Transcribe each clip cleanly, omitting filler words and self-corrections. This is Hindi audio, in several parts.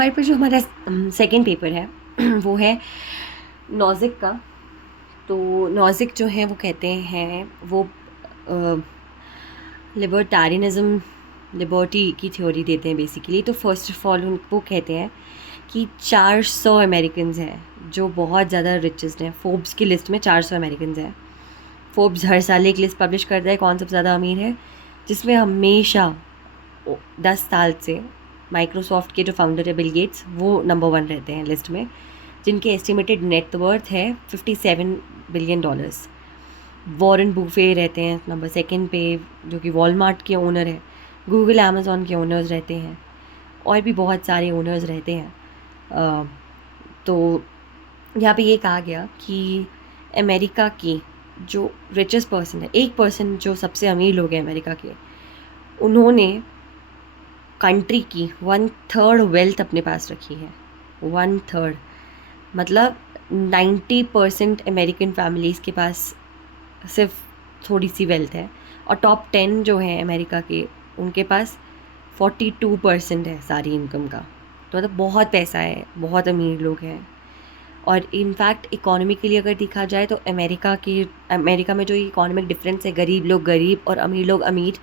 हमारे पास जो हमारा सेकंड पेपर है वो है नॉजिक का। तो नॉजिक जो है वो कहते हैं वो लिबर्टारियनिज़म लिबर्टी की थ्योरी देते हैं बेसिकली। तो फर्स्ट ऑफ ऑल वो कहते हैं कि 400 अमेरिकन्स हैं जो बहुत ज़्यादा रिचेस्ट हैं। फोर्ब्स की लिस्ट में 400 अमेरिकन्स हैं। फोर्ब्स हर साल एक लिस्ट पब्लिश करता है कौन सबसे ज़्यादा अमीर है, जिसमें हमेशा 10 साल से माइक्रोसॉफ्ट के जो फाउंडर है बिल गेट्स वो नंबर 1 रहते हैं लिस्ट में, जिनके एस्टिमेटेड नेट वर्थ है $57 बिलियन। वॉरेन बुफे रहते हैं नंबर 2 पे, जो कि वॉलमार्ट के ओनर है। गूगल अमेज़ॉन के ओनर्स रहते हैं और भी बहुत सारे ओनर्स रहते हैं। तो यहाँ पे ये कहा गया कि अमेरिका की जो रिचेस्ट पर्सन है, 1% जो सबसे अमीर लोग हैं अमेरिका के, उन्होंने कंट्री की 1/3 वेल्थ अपने पास रखी है। 1/3 मतलब 90% अमेरिकन फैमिलीज़ के पास सिर्फ थोड़ी सी वेल्थ है। और टॉप 10 जो हैं अमेरिका के, उनके पास 42% है सारी इनकम का। तो मतलब बहुत पैसा है, बहुत अमीर लोग हैं। और इनफैक्ट इकोनॉमी के लिए अगर देखा जाए तो अमेरिका में जो इकोनॉमिक डिफरेंस है, गरीब लोग गरीब और अमीर लोग अमीर,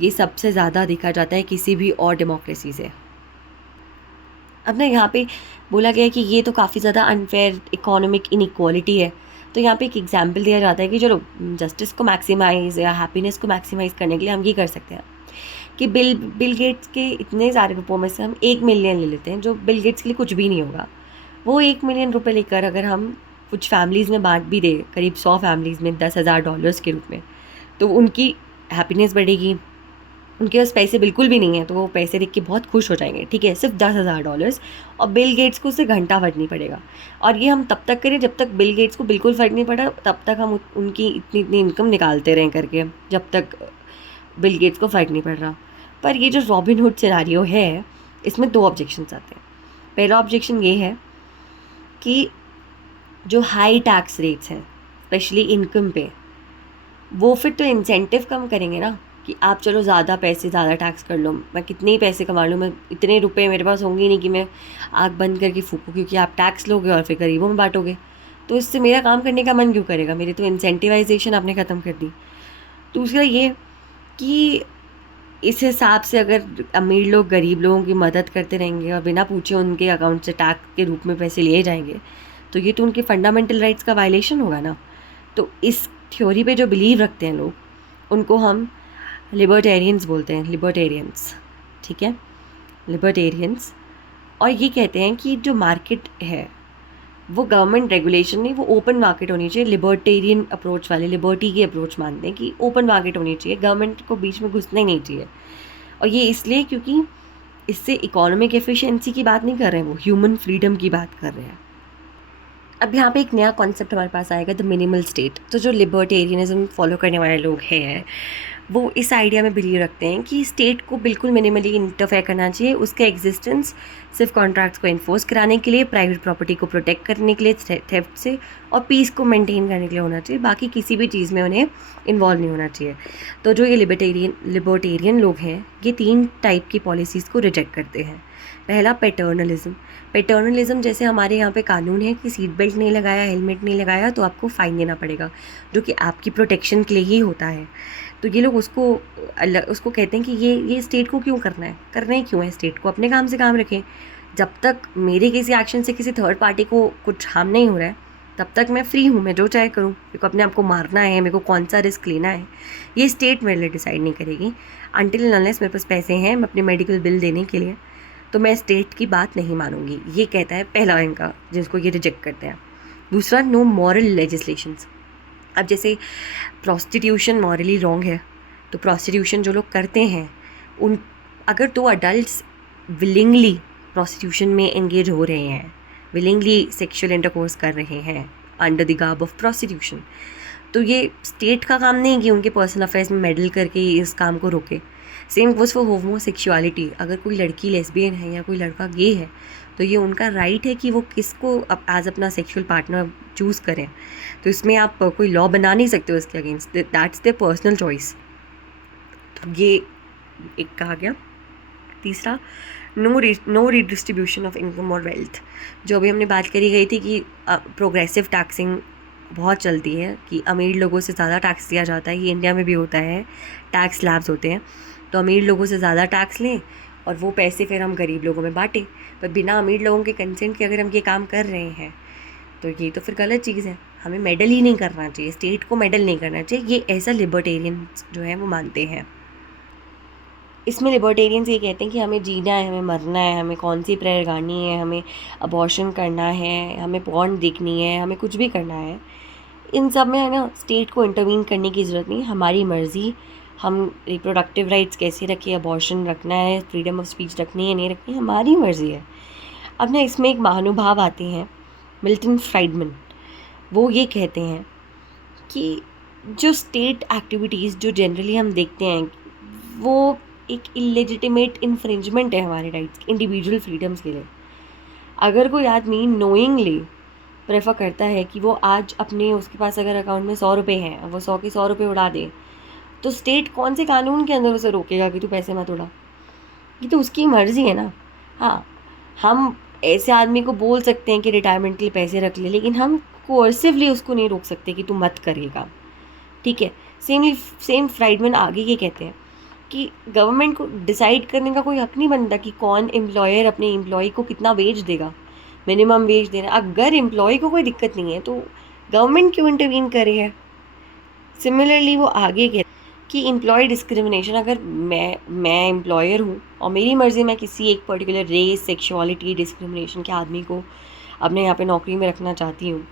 ये सबसे ज़्यादा देखा जाता है किसी भी और डेमोक्रेसी से। अब ना यहाँ पे बोला गया है कि ये तो काफ़ी ज़्यादा अनफेयर इकोनॉमिक इनइक्वालिटी है। तो यहाँ पे एक एग्जांपल दिया जाता है कि चलो जस्टिस को मैक्सिमाइज़ या हैप्पीनेस को मैक्सिमाइज़ करने के लिए हम ये कर सकते हैं कि बिल गेट्स के इतने सारे रुपयों में से हम 1 मिलियन ले लेते हैं, जो बिल गेट्स के लिए कुछ भी नहीं होगा। वो 1 मिलियन रुपये लेकर अगर हम कुछ फैमिलीज़ में बांट भी दें, करीब 100 फैमिलीज़ में $10,000 के रूप में, तो उनकी हैप्पीनेस बढ़ेगी। उनके पास पैसे बिल्कुल भी नहीं है तो वो पैसे देख के बहुत खुश हो जाएंगे, ठीक है, सिर्फ $10,000। और बिल गेट्स को उससे घंटा फर्क नहीं पड़ेगा। और ये हम तब तक करें जब तक बिल गेट्स को बिल्कुल फ़र्क नहीं पड़ा, तब तक हम उनकी इतनी इतनी इनकम निकालते रहें करके, जब तक बिल गेट्स को फ़र्क नहीं पड़ रहा। पर ये जो रॉबिनहुड सिनारियो है, इसमें 2 ऑब्जेक्शंस आते हैं। पहला ऑब्जेक्शन ये है कि जो हाई टैक्स रेट्स हैं स्पेशली इनकम पे, वो फिर तो इंसेंटिव कम करेंगे ना कि आप चलो ज़्यादा पैसे ज़्यादा टैक्स कर लो, मैं कितने ही पैसे कमा लूँ, मैं इतने रुपए मेरे पास होंगे नहीं कि मैं आँख बंद करके फूकूँ, क्योंकि आप टैक्स लोगे और फिर गरीबों में बांटोगे। तो इससे मेरा काम करने का मन क्यों करेगा, मेरी तो इंसेंटिवाइजेशन आपने ख़त्म कर दी। दूसरा ये कि इस हिसाब से अगर अमीर लोग गरीब लोगों की मदद करते रहेंगे और बिना पूछे उनके अकाउंट से टैक्स के रूप में पैसे लिए जाएंगे, तो ये तो उनके फंडामेंटल राइट्स का वायलेशन होगा ना। तो इस थ्योरी पे जो बिलीव रखते हैं लोग, उनको हम लिबर्टेरियंस बोलते हैं, लिबर्टेरियंस, ठीक है, लिबर्टेरियंस। और ये कहते हैं कि जो मार्केट है वो गवर्नमेंट रेगुलेशन नहीं, वो ओपन मार्केट होनी चाहिए। लिबर्टेरियन अप्रोच वाले लिबर्टी की अप्रोच मानते हैं कि ओपन मार्केट होनी चाहिए, गवर्नमेंट को बीच में घुसना ही नहीं चाहिए। और ये इसलिए क्योंकि इससे इकोनॉमिक एफिशिएंसी की बात नहीं कर रहे हैं, वो ह्यूमन फ्रीडम की बात कर रहे हैं। अब यहाँ पे एक नया कॉन्सेप्ट हमारे पास आएगा, द मिनिमल स्टेट। तो जो लिबर्टेरियनिज्म फॉलो करने वाले लोग हैं वो इस आइडिया में बिलीव रखते हैं कि स्टेट को बिल्कुल मिनिमली इंटरफेयर करना चाहिए। उसका एग्जिस्टेंस सिर्फ कॉन्ट्रैक्ट्स को इन्फोर्स कराने के लिए, प्राइवेट प्रॉपर्टी को प्रोटेक्ट करने के लिए थेफ्ट से, और पीस को मेंटेन करने के लिए होना चाहिए। बाकी किसी भी चीज़ में उन्हें इन्वॉल्व नहीं होना चाहिए। तो जो ये लिबर्टेरियन लोग हैं, ये 3 टाइप की पॉलिसीज़ को रिजेक्ट करते हैं। पहला पैटर्नलिज्म। पैटर्नलिज्म जैसे हमारे यहाँ पे कानून है कि सीट बेल्ट नहीं लगाया, हेलमेट नहीं लगाया तो आपको फ़ाइन देना पड़ेगा, जो कि आपकी प्रोटेक्शन के लिए ही होता है। तो ये लोग उसको कहते हैं कि ये स्टेट को क्यों करना ही क्यों है, स्टेट को अपने काम से काम रखें। जब तक मेरे किसी एक्शन से किसी थर्ड पार्टी को कुछ हार्म नहीं हो रहा है, तब तक मैं फ्री हूँ, मैं जो चाहे करूँ। मेरे को अपने आप को मारना है, मेरे को कौन सा रिस्क लेना है, ये स्टेट मेरे लिए डिसाइड नहीं करेगी। अनटिल अनलेस मेरे पास पैसे हैं मैं अपने मेडिकल बिल देने के लिए, तो मैं स्टेट की बात नहीं मानूंगी। ये कहता है पहला इनका, जिसको ये रिजेक्ट करते हैं। दूसरा, नो मॉरल लेजिस्लेशंस। अब जैसे प्रोस्टिट्यूशन मॉरली रॉन्ग है, तो प्रोस्टिट्यूशन जो लोग करते हैं, उन अगर 2 अडल्ट्स विलिंगली प्रोस्टिट्यूशन में एंगेज हो रहे हैं, विलिंगली सेक्सुअल इंटरकोर्स कर रहे हैं under the garb of prostitution, तो ये स्टेट का काम नहीं कि उनके पर्सनल अफेयर्स में मेडल करके इस काम को रोके। Same goes for homosexuality. अगर कोई लड़की लेस्बियन है या कोई लड़का गे है, तो ये उनका राइट है कि वो किसको एज अपना सेक्सुअल पार्टनर चूज़ करें। तो इसमें आप कोई लॉ बना नहीं सकते हो इसके against, that's their personal choice. तो ये एक कहा गया। तीसरा, नो रीडिस्ट्रीब्यूशन ऑफ इनकम और वेल्थ। जो अभी हमने बात करी गई थी कि प्रोग्रेसिव टैक्सिंग बहुत चलती है, कि अमीर लोगों से ज़्यादा टैक्स लिया जाता है। ये इंडिया में भी होता है, टैक्स स्लैब्स होते हैं, तो अमीर लोगों से ज़्यादा टैक्स लें और वो पैसे फिर हम गरीब लोगों में बांटें। पर बिना अमीर लोगों के कंसेंट के अगर हम ये काम कर रहे हैं तो ये तो फिर गलत चीज़ है। हमें मेडल ही नहीं करना चाहिए, स्टेट को मेडल नहीं करना चाहिए। ये ऐसा लिबर्टेरियन जो है वो मानते हैं। इसमें लिबर्टेरियंस ये कहते हैं कि हमें जीना है, हमें मरना है, हमें कौन सी प्रेयर गानी है, हमें अबॉर्शन करना है, हमें पॉर्न देखनी है, हमें कुछ भी करना है। इन सब में है ना, स्टेट को इंटरवीन करने की ज़रूरत नहीं, हमारी मर्ज़ी। हम रिप्रोडक्टिव राइट्स कैसे रखें, अबॉर्शन रखना है, फ्रीडम ऑफ स्पीच रखनी है नहीं रखनी, हमारी मर्ज़ी है। अब ना इसमें एक महानुभाव आते हैं, मिल्टन फ्राइडमैन। वो ये कहते हैं कि जो स्टेट एक्टिविटीज़ जो जनरली हम देखते हैं वो एक इलेजिटिमेट इन्फ्रिंजमेंट है हमारे राइट्स, इंडिविजुअल फ्रीडम्स के लिए। अगर कोई आदमी नोइंगली प्रेफर करता है कि वो आज अपने, उसके पास अगर अकाउंट में 100 रुपये हैं, वो 100 के 100 रुपये उड़ा दे, तो स्टेट कौन से कानून के अंदर उसे रोकेगा कि तू पैसे मत उड़ा? ये तो उसकी मर्ज़ी है ना। हाँ, हम ऐसे आदमी को बोल सकते हैं कि रिटायरमेंट के लिए पैसे रख ले, लेकिन हम कोर्सिवली उसको नहीं रोक सकते कि तू मत करेगा, ठीक है। सेम फ्राइडमैन आगे ये कहते हैं कि गवर्नमेंट को डिसाइड करने का कोई हक नहीं बनता कि कौन एम्प्लॉयर अपने एम्प्लॉय को कितना वेज देगा, मिनिमम वेज देना। अगर एम्प्लॉय को कोई दिक्कत नहीं है तो गवर्नमेंट क्यों इंटरवीन करे है। सिमिलरली वो आगे कहते कि एम्प्लॉय डिस्क्रिमिनेशन, अगर मैं एम्प्लॉयर हूँ और मेरी मर्ज़ी मैं किसी एक पर्टिकुलर रेस, सेक्सुअलिटी, डिस्क्रिमिनेशन के आदमी को अपने यहाँ पे नौकरी में रखना चाहती हूँ,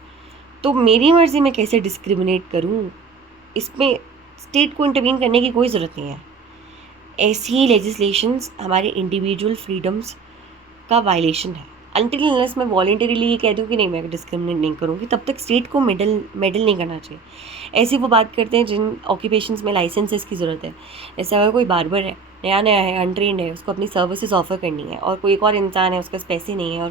तो मेरी मर्ज़ी मैं कैसे डिस्क्रिमिनेट करूँ, इसमें स्टेट को इंटरवीन करने की कोई ज़रूरत नहीं है। ऐसी ही लेजिस्लेशंस हमारे इंडिविजुअल फ्रीडम्स का वायलेशन है। अनटिल अनलेस मैं वॉलंटरीली ये कह दूँ कि नहीं मैं डिस्क्रिमिनेट नहीं करूँगी, तब तक स्टेट को मेडल नहीं करना चाहिए। ऐसी वो बात करते हैं जिन ऑक्यूपेशंस में लाइसेंसेस की ज़रूरत है। जैसे अगर कोई बार्बर है, नया है, अनट्रेंड है, उसको अपनी सर्विसेज ऑफ़र करनी है, और कोई एक और इंसान है उसके पास पैसे नहीं है और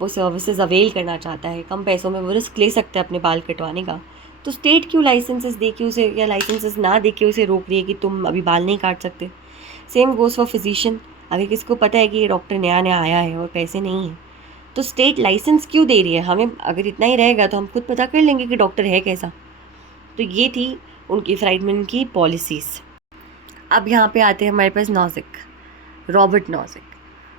वो सर्विसेज अवेल करना चाहता है, कम पैसों में वो रिस्क ले सकता है अपने बाल कटवाने का, तो स्टेट क्यों लाइसेंसेस दे के उसे, या लाइसेंसेस ना दे के उसे रोक रही है कि तुम अभी बाल नहीं काट सकते। Same goes for physician. अगर किसी को पता है कि ये डॉक्टर नया आया है और पैसे नहीं हैं, तो स्टेट लाइसेंस क्यों दे रही है? हमें अगर इतना ही रहेगा तो हम खुद पता कर लेंगे कि डॉक्टर है कैसा। तो ये थी उनकी फ्राइडमैन की पॉलिसीज़। अब यहाँ पे आते हैं हमारे पास नॉजिक, रॉबर्ट नॉजिक।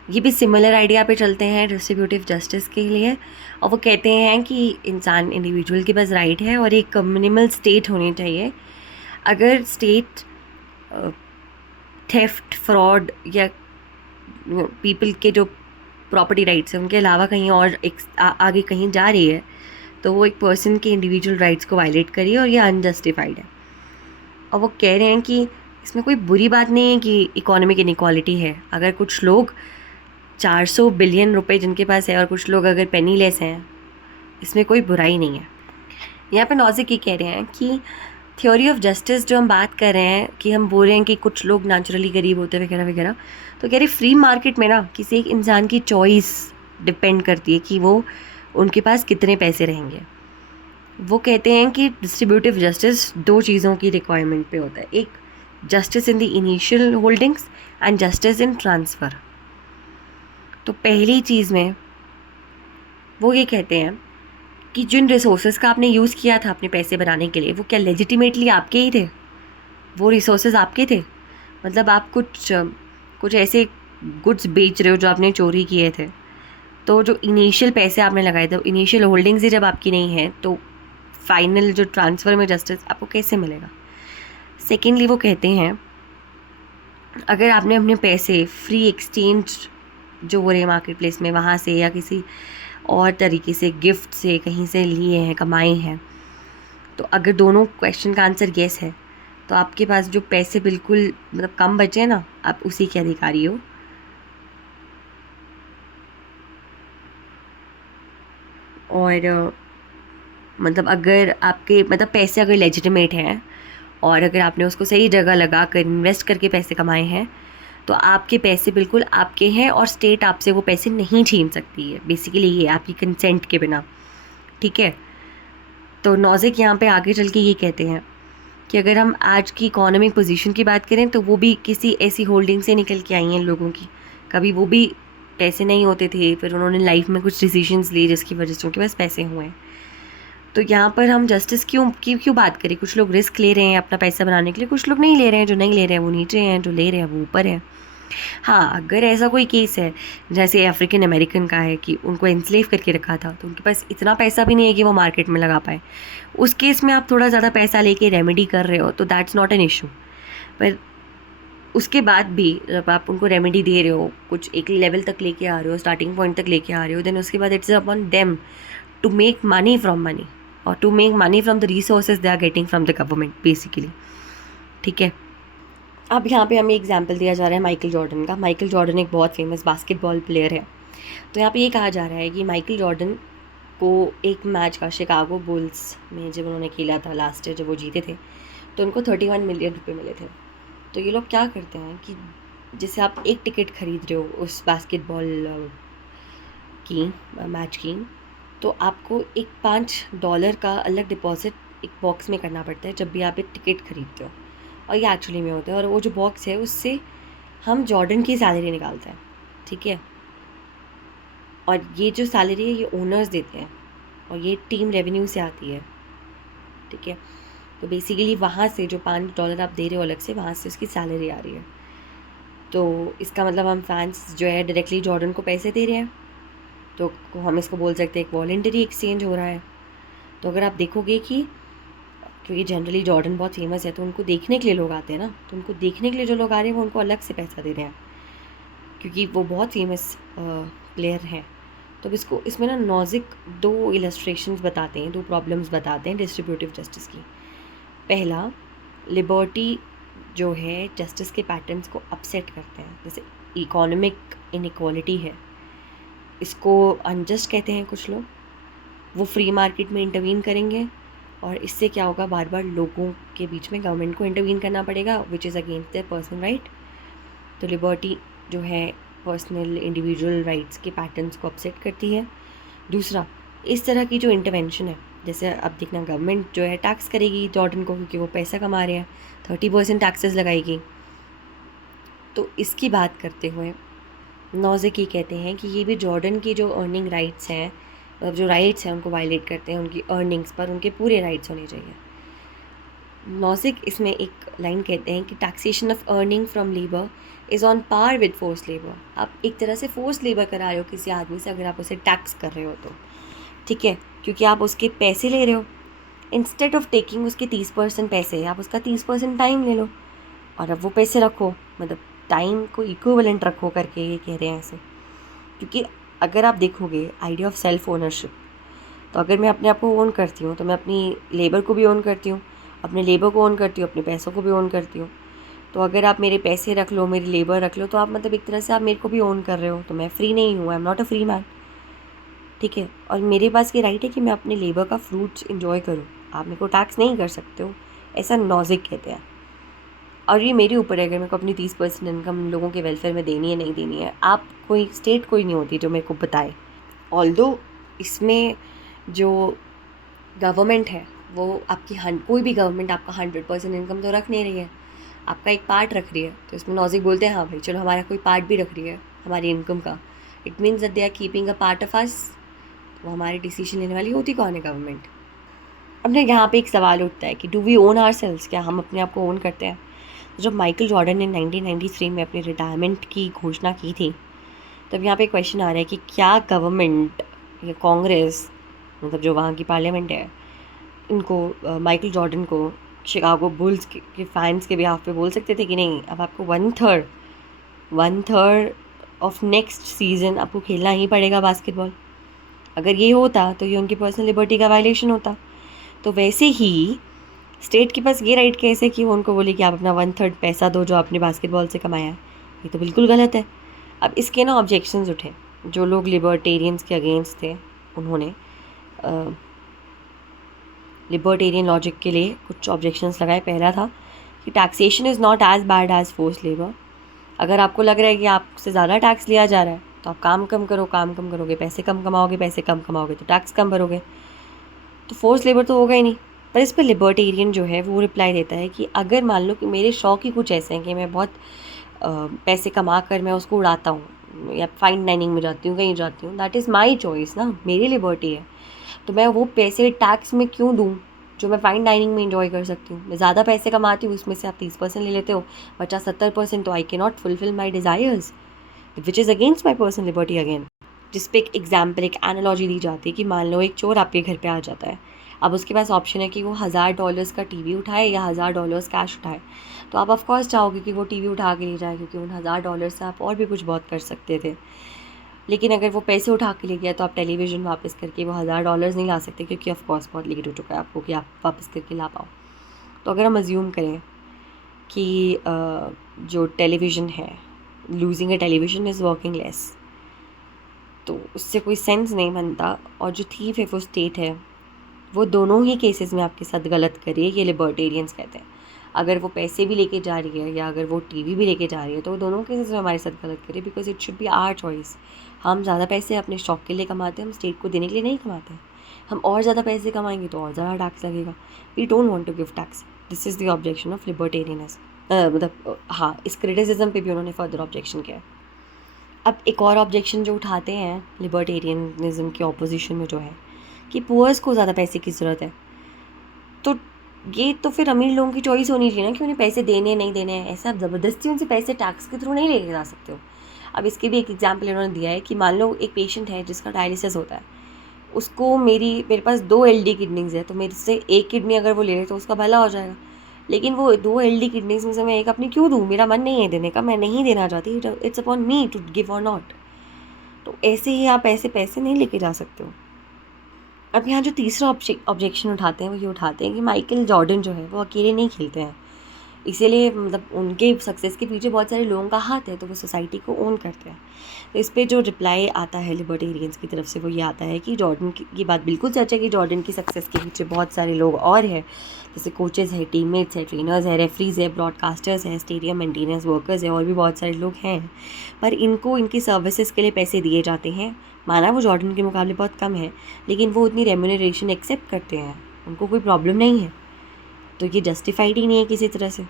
ये भी सिमिलर आइडिया पे चलते हैं डिस्ट्रीब्यूटिव जस्टिस के लिए, और वो कहते हैं कि इंसान, इंडिविजुअल के पास राइट है और एक मिनिमल स्टेट होनी चाहिए। अगर स्टेट थेफ्ट, फ्रॉड या पीपल के जो प्रॉपर्टी राइट्स हैं उनके अलावा कहीं और आगे कहीं जा रही है, तो वो एक पर्सन के इंडिविजुअल राइट्स को वायलेट करिए और ये अनजस्टिफाइड है। और वो कह रहे हैं कि इसमें कोई बुरी बात नहीं है कि इकोनॉमिक इनइक्वालिटी है। अगर कुछ लोग 400 बिलियन रुपए जिनके पास है और कुछ लोग अगर पेनीलेस हैं, इसमें कोई बुराई नहीं है। यहाँ पे नॉजिक ये कह रहे हैं कि थ्योरी ऑफ जस्टिस जो हम बात कर रहे हैं, कि हम बोल रहे हैं कि कुछ लोग नेचुरली गरीब होते हैं वगैरह वगैरह, तो कह रहे फ्री मार्केट में ना किसी एक इंसान की चॉइस डिपेंड करती है कि वो, उनके पास कितने पैसे रहेंगे। वो कहते हैं कि डिस्ट्रीब्यूटिव जस्टिस 2 चीज़ों की रिक्वायरमेंट पे होता है, एक justice in the initial holdings and justice in transfer. तो पहली चीज़ में वो ये कहते हैं कि जिन रिसोर्सेज का आपने यूज़ किया था अपने पैसे बनाने के लिए, वो क्या लेजिटिमेटली आपके ही थे? वो रिसोर्सेज आपके थे? मतलब आप कुछ ऐसे गुड्स बेच रहे हो जो आपने चोरी किए थे, तो जो इनिशियल पैसे आपने लगाए थे, इनिशियल होल्डिंग्स ही जब आपकी नहीं है, तो फाइनल जो ट्रांसफ़र में जस्टिस आपको कैसे मिलेगा? सेकेंडली वो कहते हैं अगर आपने अपने पैसे फ्री एक्सचेंज जो हो रहे मार्केट प्लेस में वहाँ से या किसी और तरीके से, गिफ्ट से, कहीं से लिए हैं, कमाए हैं, तो अगर दोनों क्वेश्चन का आंसर येस है, तो आपके पास जो पैसे बिल्कुल मतलब कम बचे ना, आप उसी के अधिकारी हो। और मतलब अगर आपके मतलब पैसे अगर लेजिटिमेट हैं और अगर आपने उसको सही जगह लगा कर इन्वेस्ट करके पैसे कमाए हैं, तो आपके पैसे बिल्कुल आपके हैं और स्टेट आपसे वो पैसे नहीं छीन सकती है। बेसिकली ये आपकी कंसेंट के बिना, ठीक है। तो नॉजिक यहाँ पे आगे चल के ये कहते हैं कि अगर हम आज की इकोनॉमिक पोजीशन की बात करें, तो वो भी किसी ऐसी होल्डिंग से निकल के आई हैं लोगों की कभी वो भी पैसे नहीं होते थे, फिर उन्होंने लाइफ में कुछ डिसीजंस लिए जिसकी वजह से उनके पास पैसे हुए। तो यहाँ पर हम जस्टिस क्यों बात करें? कुछ लोग रिस्क ले रहे हैं अपना पैसा बनाने के लिए, कुछ लोग नहीं ले रहे हैं। जो नहीं ले रहे हैं वो नीचे हैं, जो ले रहे हैं वो ऊपर है। हाँ, अगर ऐसा कोई केस है जैसे अफ्रीकन अमेरिकन का है कि उनको एनस्लेव करके रखा था, तो उनके पास इतना पैसा भी नहीं है कि वो मार्केट में लगा पाए, उस केस में आप थोड़ा ज़्यादा पैसा लेके रेमेडी कर रहे हो तो दैट्स नॉट एन इशू। पर उसके बाद भी जब आप उनको रेमेडी दे रहे हो, कुछ एक लेवल तक लेके आ रहे हो, स्टार्टिंग पॉइंट तक लेके आ रहे हो, देन उसके बाद it's upon them to make money from money और to make money from the resources they are getting from the government basically. ठीक है, अब यहाँ पे हमें एग्जांपल दिया जा रहा है माइकल जॉर्डन का। माइकल जॉर्डन एक बहुत फेमस बास्केटबॉल प्लेयर है। तो यहाँ पे ये कहा जा रहा है कि माइकल जॉर्डन को एक मैच का शिकागो बुल्स में जब उन्होंने खेला था लास्ट ईयर, जब वो जीते थे, तो उनको 31 मिलियन रुपये मिले थे। तो ये लोग क्या करते हैं कि जैसे आप एक टिकट खरीद रहे हो उस बास्केटबॉल की मैच की, तो आपको एक $5 का अलग डिपॉजिट एक बॉक्स में करना पड़ता है जब भी आप एक टिकट खरीदते हो। और ये एक्चुअली में होता है, और वो जो बॉक्स है उससे हम जॉर्डन की सैलरी निकालते हैं। ठीक है, और ये जो सैलरी है ये ओनर्स देते हैं और ये टीम रेवेन्यू से आती है। ठीक है, तो बेसिकली वहाँ से जो $5 आप दे रहे हो अलग से, वहाँ से उसकी सैलरी आ रही है। तो इसका मतलब हम फैंस जो है डायरेक्टली जॉर्डन को पैसे दे रहे हैं, तो हम इसको बोल सकते हैं एक वॉलंटरी एक्सचेंज हो रहा है। तो अगर आप देखोगे कि क्योंकि जनरली जॉर्डन बहुत फेमस है तो उनको देखने के लिए लोग आते हैं ना, तो उनको देखने के लिए जो लोग आ रहे हैं वो उनको अलग से पैसा दे रहे हैं क्योंकि वो बहुत फेमस प्लेयर हैं। तो इसमें ना नॉजिक 2 इलस्ट्रेशंस बताते हैं, 2 प्रॉब्लम्स बताते हैं डिस्ट्रीब्यूटिव जस्टिस की। पहला, लिबर्टी जो है जस्टिस के पैटर्न्स को अपसेट करते हैं। जैसे इकोनॉमिक इनइक्वालिटी है, इसको अनजस्ट कहते हैं कुछ लोग। वो फ्री मार्केट में इंटरवीन करेंगे और इससे क्या होगा, बार बार लोगों के बीच में गवर्नमेंट को इंटरवीन करना पड़ेगा which is against their personal right. तो लिबर्टी जो है पर्सनल इंडिविजुअल राइट्स के पैटर्न्स को अपसेट करती है। दूसरा, इस तरह की जो इंटरवेंशन है, जैसे अब देखना गवर्नमेंट जो है टैक्स करेगी जॉर्डन को क्योंकि वो पैसा कमा रहे हैं, 30% टैक्सेस लगाएगी। तो इसकी बात करते हुए नॉजिक ये कहते हैं कि ये भी जॉर्डन की जो अर्निंग राइट्स हैं, मतलब जो राइट्स हैं उनको वायलेट करते हैं। उनकी अर्निंग्स पर उनके पूरे राइट्स होने चाहिए। नॉजिक इसमें एक लाइन कहते हैं कि taxation of earning from labour is on par with force labour. आप एक तरह से फोर्स लेबर करा रहे हो किसी आदमी से अगर आप उसे टैक्स कर रहे हो तो। ठीक है, क्योंकि आप उसके पैसे ले रहे हो, इंस्टेड ऑफ टेकिंग उसके 30% पैसे, आप उसका 30% टाइम ले लो और अब वो पैसे रखो, मतलब टाइम को इक्विवेलेंट रखो करके ये कह रहे हैं ऐसे। क्योंकि अगर आप देखोगे आइडिया ऑफ सेल्फ ओनरशिप, तो अगर मैं अपने आप को ओन करती हूँ तो मैं अपनी लेबर को भी ओन करती हूँ, अपने लेबर को ओन करती हूँ, अपने पैसों को भी ओन करती हूँ। तो अगर आप मेरे पैसे रख लो, मेरी लेबर रख लो, तो आप मतलब एक तरह से आप मेरे को भी ओन कर रहे हो। तो मैं फ्री नहीं हूँ, I am not a free man. ठीक है, और मेरे पास ये राइट है कि मैं अपने लेबर का फ्रूट्स इंजॉय करूँ। आप मेरे को टैक्स नहीं कर सकते हो, ऐसा नॉजिक कहते हैं। और ये मेरे ऊपर है अगर मेरे को अपनी 30% इनकम लोगों के वेलफेयर में देनी है नहीं देनी है। आप कोई स्टेट कोई नहीं होती जो मेरे को बताए। ऑल्दो इसमें जो गवर्नमेंट है वो आपकी कोई भी गवर्नमेंट आपका 100% इनकम तो रख नहीं रही है, आपका एक पार्ट रख रही है। तो इसमें नॉजिक बोलते हैं हाँ भाई चलो हमारा कोई पार्ट भी रख रही है हमारी इनकम का, it means that they are keeping a part of us. वो हमारे डिसीजन लेने वाली होती कौन है? गवर्नमेंट। अब ना यहाँ पे एक सवाल उठता है कि do we own our selves, क्या हम अपने आप को ओन करते हैं? तो जब माइकल जॉर्डन ने 1993 में अपनी रिटायरमेंट की घोषणा की थी, तब यहाँ पे क्वेश्चन आ रहा है कि क्या गवर्नमेंट या कांग्रेस, मतलब जो वहाँ की पार्लियामेंट है, इनको माइकल जॉर्डन को शिकागो बुल्स के फैंस के बिहाफ पे बोल सकते थे कि नहीं अब आपको 1/3 ऑफ नेक्स्ट सीज़न आपको खेलना ही पड़ेगा बास्केटबॉल। अगर ये होता तो ये उनकी पर्सनल लिबर्टी का वायलेशन होता। तो वैसे ही स्टेट के पास ये राइट कैसे कि वो उनको बोले कि आप अपना 1/3 पैसा दो जो आपने बास्केटबॉल से कमाया है? ये तो बिल्कुल गलत है। अब इसके ना ऑब्जेक्शंस उठे, जो लोग लिबर्टेरियंस के अगेंस्ट थे उन्होंने लिबर्टेरियन लॉजिक के लिए कुछ ऑब्जेक्शंस लगाए। पहला था कि taxation is not as bad as force labour. अगर आपको लग रहा है कि आपसे ज़्यादा टैक्स लिया जा रहा है तो आप काम कम करो, काम कम करोगे पैसे कम कमाओगे, पैसे कम कमाओगे तो टैक्स कम भरोगे, तो फोर्स लेबर तो होगा ही नहीं। पर इस पर लिबर्टेरियन जो है वो रिप्लाई देता है कि अगर मान लो कि मेरे शौक ही कुछ ऐसे हैं कि मैं बहुत पैसे कमा कर मैं उसको उड़ाता हूँ, या फाइन डाइनिंग में जाती हूँ, कहीं जाती हूँ, दैट इज़ माई चॉइस ना, मेरी लिबर्टी है। तो मैं वो पैसे टैक्स में क्यों दूँ जो मैं फाइन डाइनिंग में इंजॉय कर सकती हूँ। मैं ज़्यादा पैसे कमाती हूँ, उसमें से आप 30% ले लेते हो, 50-70%, तो आई के not fulfil my desires, which is against my personal liberty again. जिस पे एक एग्जाम्पल, एक एनालॉजी दी जाती है कि मान लो एक चोर आपके घर पे आ जाता है, अब उसके पास ऑप्शन है कि वो $1000 का टीवी उठाए या $1000 कैश उठाए। तो आप ऑफकोर्स चाहोगे कि वो टीवी उठा के ले जाए, क्योंकि उन $1000 से आप और भी कुछ बहुत कर सकते थे। लेकिन अगर वो पैसे उठा के ले गया तो आप टेलीविज़न वापस करके वो $1000 नहीं ला सकते, क्योंकि ऑफकोर्स बहुत लेट हो चुका है आपको कि आप वापस करके ला पाओ। तो अगर हम अज्यूम करें कि जो टेलीविज़न है, losing a television is working less, तो उससे कोई सेंस नहीं बनता। और जो थीफ है वो स्टेट है, वो दोनों ही केसेस में आपके साथ गलत करे, ये लिबर्टेरियंस कहते हैं। अगर वो पैसे भी लेके जा रही है या अगर वो टीवी भी लेके जा रही है, तो वो दोनों केसेस में हमारे साथ गलत करे, because it should be our choice. हम ज़्यादा पैसे अपने शौक के लिए कमाते हैं, हम स्टेट को देने के लिए नहीं कमाते हैं। हम और ज़्यादा पैसे कमाएंगे तो और ज़्यादा टैक्स लगेगा। We don't want to give tax. This is the objection of libertarianism. मतलब हाँ, इस क्रिटिसिज्म पे भी उन्होंने फर्दर ऑब्जेक्शन किया। अब एक और ऑब्जेक्शन जो उठाते हैं लिबर्टेरियनिज्म के ऑपोजिशन में, जो है कि पुअर्स को ज़्यादा पैसे की ज़रूरत है। तो ये तो फिर अमीर लोगों की चॉइस होनी चाहिए ना कि उन्हें पैसे देने नहीं देने हैं। ऐसे आप ज़बरदस्ती उनसे पैसे टैक्स के थ्रू नहीं लेके जा सकते हो। अब इसके भी एक एग्जाम्पल इन्होंने दिया है कि मान लो एक पेशेंट है जिसका डायलिसिस होता है, उसको मेरे पास 2 एलडी किडनीज़ है, तो मेरे से एक किडनी अगर वो ले रहे तो उसका भला हो जाएगा। लेकिन वो 2 एलडी किडनीज़ में से मैं एक अपनी क्यों दूँ? मेरा मन नहीं है देने का, मैं नहीं देना चाहती, it's upon me to give or not. तो ऐसे ही आप ऐसे पैसे नहीं लेके जा सकते हो। अब यहाँ जो तीसरा ऑब्जेक्शन उठाते हैं वो ये उठाते हैं कि माइकल जॉर्डन जो है वो अकेले नहीं खेलते हैं, इसीलिए मतलब उनके सक्सेस के पीछे बहुत सारे लोगों का हाथ है, तो वो सोसाइटी को ओन करते हैं। तो इस पे जो रिप्लाई आता है लिबर्टेरियंस की तरफ से वो ये आता है कि जॉर्डन की बात बिल्कुल सच है कि जॉर्डन की सक्सेस के पीछे बहुत सारे लोग और हैं, जैसे कोचेज़ है, टीममेट्स है, ट्रेनर्स है, रेफरीज़ है, ब्रॉडकास्टर्स है, स्टेडियम मेंटेनेंस वर्कर्स है, और भी बहुत सारे लोग हैं। पर इनको इनकी सर्विसेज के लिए पैसे दिए जाते हैं। माना वो जॉर्डन के मुकाबले बहुत कम है, लेकिन वो उतनी रेम्यूनरेशन एक्सेप्ट करते हैं, उनको कोई प्रॉब्लम नहीं है। तो ये जस्टिफाइड ही नहीं है किसी तरह से।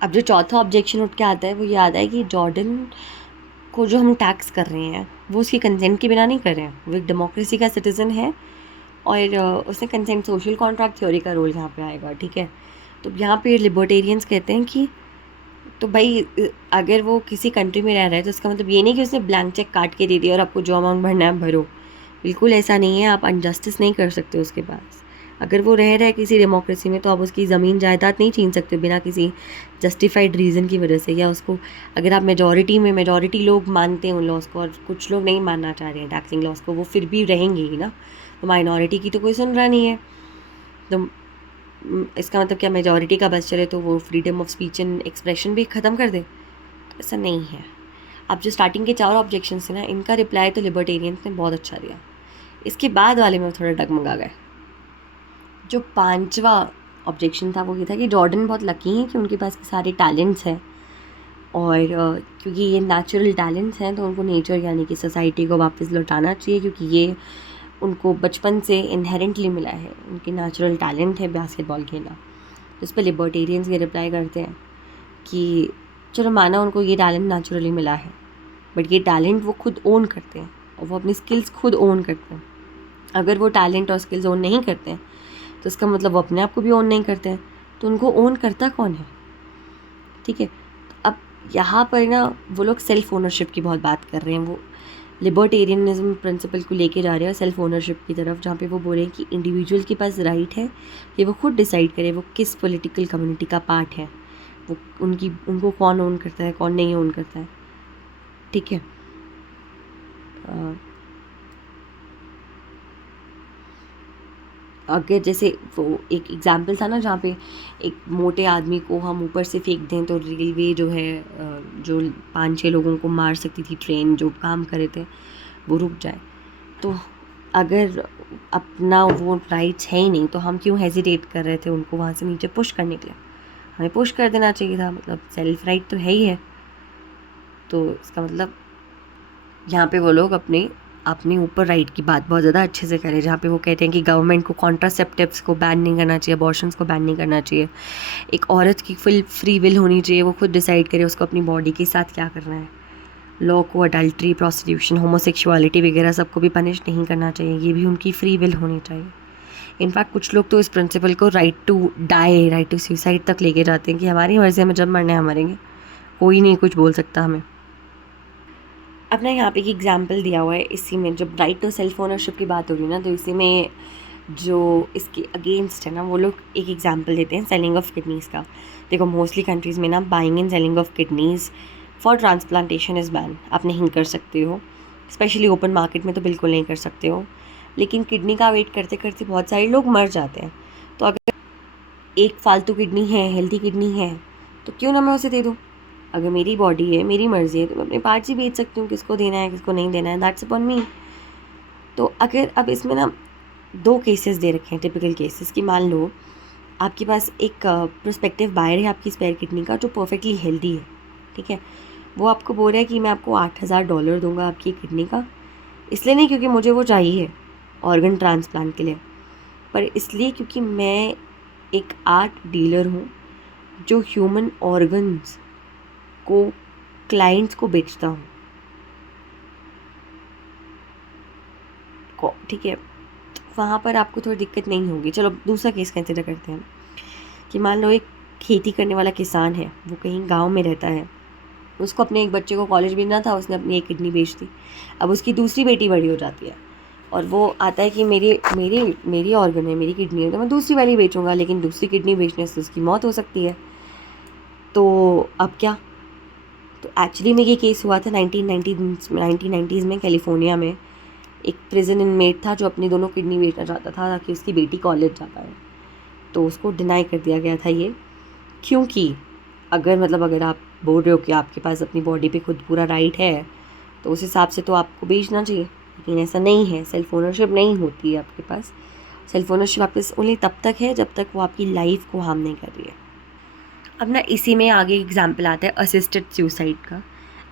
अब जो चौथा ऑब्जेक्शन उठ के आता है वो ये आता है कि जॉर्डन को जो हम टैक्स कर रहे हैं वो उसकी कंसेंट के बिना नहीं कर रहे हैं। वो एक डेमोक्रेसी का सिटीज़न है और उसने कंसेंट, सोशल कॉन्ट्रैक्ट थ्योरी का रोल यहाँ पे आएगा, ठीक है। तो यहाँ पे लिबर्टेरियंस कहते हैं कि तो भाई अगर वो किसी कंट्री में रह रहा है तो उसका मतलब ये नहीं कि उसने ब्लैंक चेक काट के दे दिया और आपको जो अमाउंट भरना है भरो। बिल्कुल ऐसा नहीं है, आप अनजस्टिस नहीं कर सकते उसके पास। अगर वो रह रहा है किसी डेमोक्रेसी में तो आप उसकी ज़मीन जायदाद नहीं छीन सकते बिना किसी जस्टिफाइड रीज़न की वजह से, या उसको अगर आप मेजॉरिटी लोग मानते हैं उन लॉज को और कुछ लोग नहीं मानना चाह रहे हैं टैक्सिंग लॉज को, वो फिर भी रहेंगे ही ना। तो माइनॉरिटी की तो कोई सुन रहा नहीं है, तो इसका मतलब क्या मेजॉरिटी का बस चले तो वो freedom of speech and expression भी ख़त्म कर दे? तो ऐसा नहीं है। अब जो स्टार्टिंग के 4 ऑब्जेक्शन थे ना, इनका रिप्लाई तो लिबर्टेरियंस ने बहुत अच्छा दिया। इसके बाद वाले में थोड़ा डगमगा गए। जो 5वां ऑब्जेक्शन था वो ये था कि जॉर्डन बहुत लकी हैं कि उनके पास सारे टैलेंट्स हैं, और क्योंकि ये नेचुरल टैलेंट्स हैं तो उनको नेचर यानी कि सोसाइटी को वापस लौटाना चाहिए, क्योंकि ये उनको बचपन से इनहेरेंटली मिला है, उनके नेचुरल टैलेंट है बास्केटबॉल खेलना। तो इस पर लिबर्टेरियंस ये रिप्लाई करते हैं कि चलो माना उनको ये टैलेंट नेचुरली मिला है, बट ये टैलेंट वो खुद ओन करते हैं और वो अपनी स्किल्स खुद ओन करते हैं। अगर वो टैलेंट और स्किल्स ओन नहीं करते हैं तो इसका मतलब वो अपने आप को भी ओन नहीं करते हैं, तो उनको ओन करता कौन है? ठीक है, अब यहाँ पर ना वो लोग सेल्फ ओनरशिप की बहुत बात कर रहे हैं, वो लिबर्टेरियनिज्म प्रिंसिपल को लेके जा रहे हैं सेल्फ ओनरशिप की तरफ, जहाँ पे वो बोल रहे हैं कि इंडिविजुअल के पास राइट है कि वो खुद डिसाइड करे वो किस पॉलिटिकल कम्युनिटी का पार्ट है, वो उनको कौन ओन करता है कौन नहीं ओन करता है। ठीक है, अगर जैसे वो एक एग्जाम्पल था ना जहाँ पे एक मोटे आदमी को हम ऊपर से फेंक दें तो रेलवे जो है जो 5-6 लोगों को मार सकती थी, ट्रेन जो काम कर रहे थे वो रुक जाए। तो अगर अपना वो राइट्स है ही नहीं तो हम क्यों हेजिटेट कर रहे थे उनको वहाँ से नीचे पुश करने के लिए? हमें पुश कर देना चाहिए था, मतलब सेल्फ राइट तो है ही है। तो इसका मतलब यहाँ पे वो लोग अपने ऊपर राइट की बात बहुत ज़्यादा अच्छे से करें, जहाँ पे वो कहते हैं कि गवर्नमेंट को कॉन्ट्रासेप्टिव्स को बैन नहीं करना चाहिए, अबॉर्शंस को बैन नहीं करना चाहिए। एक औरत की फुल फ्री विल होनी चाहिए, वो खुद डिसाइड करे उसको अपनी बॉडी के साथ क्या करना है। लॉ को अडल्ट्री, प्रोस्टिट्यूशन, होमोसेक्सुअलिटी वगैरह सबको भी पनिश नहीं करना चाहिए, ये भी उनकी फ्री विल होनी चाहिए। इनफैक्ट कुछ लोग तो इस प्रिंसिपल को right to die, right to suicide तक लेके जाते हैं कि हमारी मर्जी, हमें जब मरना है हम मरेंगे, कोई नहीं कुछ बोल सकता हमें। अपना यहाँ पे एक एग्जाम्पल दिया हुआ है इसी में, जब राइट टू सेल्फ ओनरशिप की बात हो रही है ना, तो इसी में जो इसके अगेंस्ट है ना, वो लोग एक एग्जांपल देते हैं सेलिंग ऑफ किडनीज़ का। देखो मोस्टली कंट्रीज़ में ना buying and selling of kidneys for transplantation is ban, आप नहीं कर सकते हो, स्पेशली ओपन मार्केट में तो बिल्कुल नहीं कर सकते हो। लेकिन किडनी का वेट करते करते बहुत सारे लोग मर जाते हैं, तो अगर एक फालतू किडनी है, हेल्दी किडनी है, तो क्यों ना मैं उसे दे दूँ। अगर मेरी बॉडी है, मेरी मर्ज़ी है, तो मैं अपने पार्ट्स ही बेच सकती हूँ, किसको देना है किसको नहीं देना है, दैट्स अपॉन मी। तो अगर अब इसमें ना 2 केसेस दे रखे हैं टिपिकल केसेस कि मान लो आपके पास एक प्रोस्पेक्टिव बायर है आपकी स्पेयर किडनी का जो परफेक्टली हेल्दी है, ठीक है, वो आपको बोल रहा है कि मैं आपको $8,000 दूंगा आपकी किडनी का, इसलिए नहीं क्योंकि मुझे वो चाहिए ऑर्गन ट्रांसप्लांट के लिए, पर इसलिए क्योंकि मैं एक आर्ट डीलर हूँ जो ह्यूमन ऑर्गन्स को क्लाइंट्स को बेचता हूँ, ठीक है। वहाँ पर आपको थोड़ी दिक्कत नहीं होगी। चलो दूसरा केस कंसिडर करते हैं कि मान लो एक खेती करने वाला किसान है, वो कहीं गांव में रहता है, उसको अपने एक बच्चे को कॉलेज भेजना था, उसने अपनी एक किडनी बेच दी। अब उसकी दूसरी बेटी बड़ी हो जाती है और वो आता है कि मेरी मेरी मेरी ऑर्गन है, मेरी किडनी है, तो मैं दूसरी वाली बेचूंगा, लेकिन दूसरी किडनी बेचने से उसकी मौत हो सकती है। तो अब क्या? तो एक्चुअली में ये केस हुआ था 1990s में कैलिफोर्निया में। एक प्रिजन इनमेट था जो अपनी दोनों किडनी बेचना चाहता था ताकि उसकी बेटी कॉलेज जा पाए, तो उसको डिनाई कर दिया गया था ये, क्योंकि अगर आप बोल रहे हो कि आपके पास अपनी बॉडी पे खुद पूरा राइट है, तो उस हिसाब से तो आपको बेचना चाहिए, लेकिन ऐसा नहीं है। सेल्फ ओनरशिप नहीं होती है आपके पास। सेल्फ ओनरशिप आपके पास ओनली तब तक है जब तक वो आपकी लाइफ को हार्म नहीं कर रही है। अब ना इसी में आगे एग्जाम्पल आता है असिस्टेड सुसाइड का।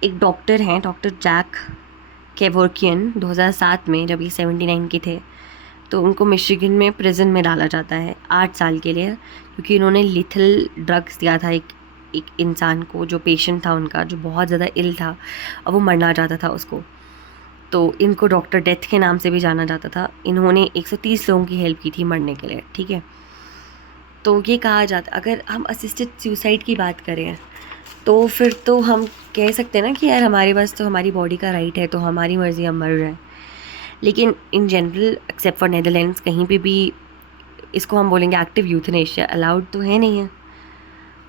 एक डॉक्टर हैं, डॉक्टर जैक केवोर्कियन, 2007 में जब ये 79 के थे, तो उनको मिशिगन में प्रिजन में डाला जाता है 8 साल के लिए, क्योंकि इन्होंने लिथल ड्रग्स दिया था एक इंसान को, जो पेशेंट था उनका, जो बहुत ज़्यादा इल था और वो मरना चाहता था उसको। तो इनको डॉक्टर डेथ के नाम से भी जाना जाता था। इन्होंने 130 लोगों की हेल्प की थी मरने के लिए, ठीक है। तो ये कहा जाता, अगर हम असिस्टेड सुसाइड की बात करें तो फिर तो हम कह सकते हैं ना कि यार हमारे पास तो हमारी बॉडी का राइट है, तो हमारी मर्ज़ी हम मर जाएं। लेकिन in general except for Netherlands कहीं पे भी इसको हम बोलेंगे एक्टिव यूथनेशिया अलाउड तो है नहीं है।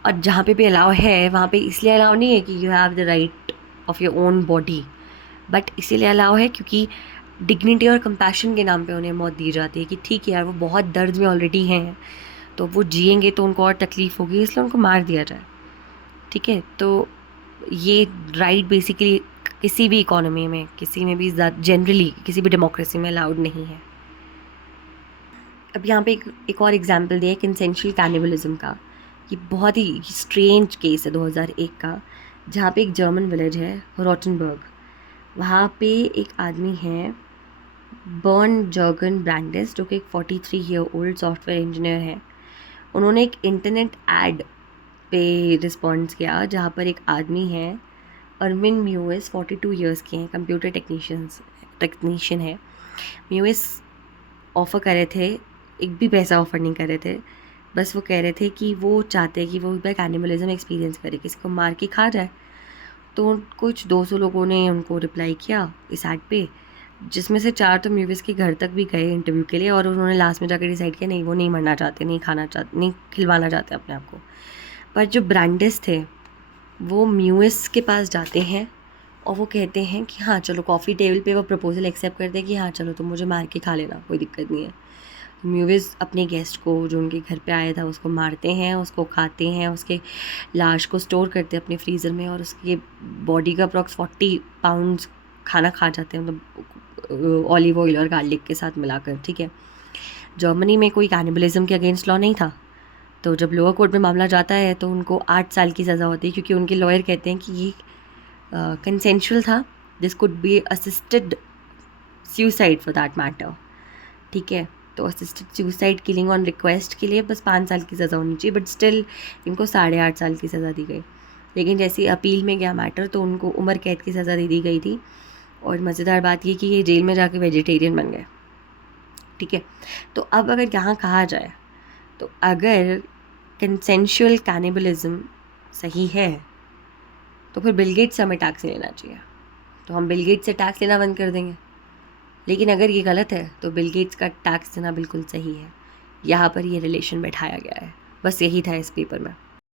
और जहाँ पे भी अलाउ है वहाँ पे इसलिए अलाउ नहीं है कि you have the right of your own body, but इसीलिए अलाउ है क्योंकि डिग्निटी और कंपैशन के नाम पे उन्हें मौत दी जाती है कि ठीक है यार वो बहुत दर्द में ऑलरेडी हैं, तो वो जिएंगे तो उनको और तकलीफ़ होगी, इसलिए उनको मार दिया जाए, ठीक है। तो ये राइट बेसिकली किसी भी इकोनॉमी में, किसी में भी जनरली किसी भी डेमोक्रेसी में अलाउड नहीं है। अब यहाँ पे एक और एग्जांपल दिया कंसेंशुअल कैनिबलिज्म का। ये बहुत ही स्ट्रेंज केस है 2001 का, जहाँ पे एक जर्मन विलेज है रोटनबर्ग, वहाँ पे एक आदमी है बर्न जर्गन ब्रांडिस, जो कि एक 43 ईयर ओल्ड सॉफ्टवेयर इंजीनियर है। उन्होंने एक इंटरनेट एड पे रिस्पॉन्स किया जहाँ पर एक आदमी है अरविन म्यूइस, 42 ईयर्स के हैं, कंप्यूटर टेक्नीशियन है। म्यूइस ऑफ़र कर रहे थे, एक भी पैसा ऑफ़र नहीं कर रहे थे, बस वो कह रहे थे कि वो चाहते हैं कि वो एक एनिमलिज्म एक्सपीरियंस करे, किसी को मार के खा जाए। तो कुछ 200 लोगों ने उनको रिप्लाई किया इस ऐड पे, जिसमें से 4 तो म्यूविस के घर तक भी गए इंटरव्यू के लिए, और उन्होंने लास्ट में जाकर डिसाइड किया नहीं, वो नहीं मरना चाहते, नहीं खाना चाहते, नहीं खिलवाना चाहते अपने आप को। पर जो ब्रांडिस थे वो म्यूइस के पास जाते हैं और वो कहते हैं कि हाँ चलो, कॉफ़ी टेबल पे वो प्रपोजल एक्सेप्ट करते हैं कि हाँ चलो तुम मुझे मार के खा लेना, कोई दिक्कत नहीं है। म्यूविस अपने गेस्ट को जो उनके घर पे आया था उसको मारते हैं, उसको खाते हैं, उसके लाश को स्टोर करते हैं अपने फ्रीज़र में, और उसकी बॉडी का अप्रॉक्स 40 पाउंड्स खाना खा जाते हैं, मतलब ऑलिव ऑयल और गार्लिक के साथ मिलाकर, ठीक है। जर्मनी में कोई कैनिबलिज्म के अगेंस्ट लॉ नहीं था, तो जब लोअर कोर्ट में मामला जाता है तो उनको 8 साल की सज़ा होती है, क्योंकि उनके लॉयर कहते हैं कि ये कंसेंशुअल था, this could be assisted suicide for that matter, ठीक है। तो assisted suicide killing on request के लिए बस 5 साल की सज़ा होनी चाहिए, बट स्टिल इनको 8.5 साल की सज़ा दी गई। लेकिन जैसे अपील में गया मैटर तो उनको उम्र कैद की सज़ा दे दी गई थी। और मज़ेदार बात ये कि ये जेल में जाके वेजिटेरियन बन गए। ठीक है, तो अब अगर यहाँ कहा जाए तो अगर कंसेंशुअल कैनिबलिज्म सही है तो फिर बिल गेट्स से हमें टैक्स लेना चाहिए, तो हम बिल गेट्स से टैक्स लेना बंद कर देंगे। लेकिन अगर ये गलत है तो बिल गेट्स का टैक्स देना बिल्कुल सही है। यहाँ पर ये रिलेशन बैठाया गया है, बस यही था इस पेपर में।